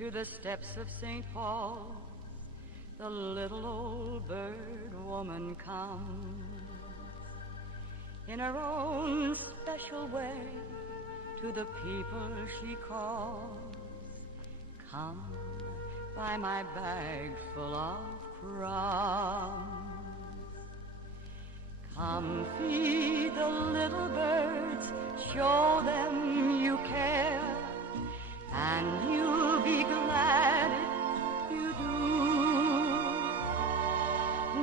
to the steps of St. Paul, the little old bird woman comes. In her own special way, to the people she calls, come, buy my bag full of crumbs. Come, feed the little birds, show them you care, and you'll be glad if you do.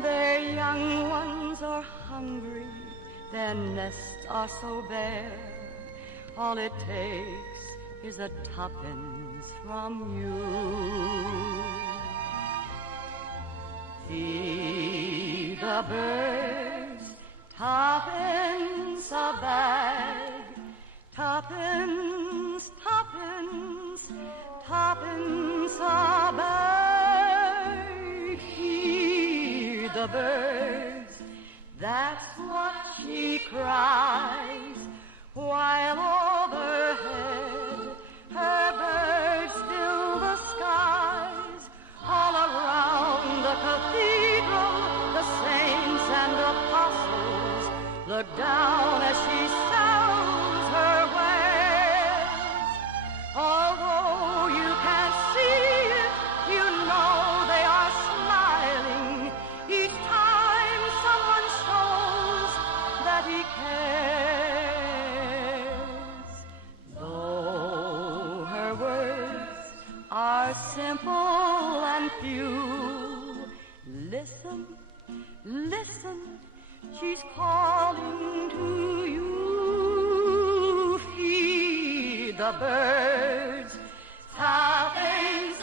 Their young ones are hungry, their nests are so bare, all it takes is a tuppence from you. Feed the birds, tuppence a bag, tuppence, tuppence, tuppence a bag. Feed the birds, that's what she cries, while overhead her birds fill the skies. All around the cathedral, the saints and apostles look down as she sells her wares. Although you can't see it, you know they are smiling each time someone shows that he cares. Though her words are simple and few, listen, listen, she's calling to you. Feed the birds, tuppence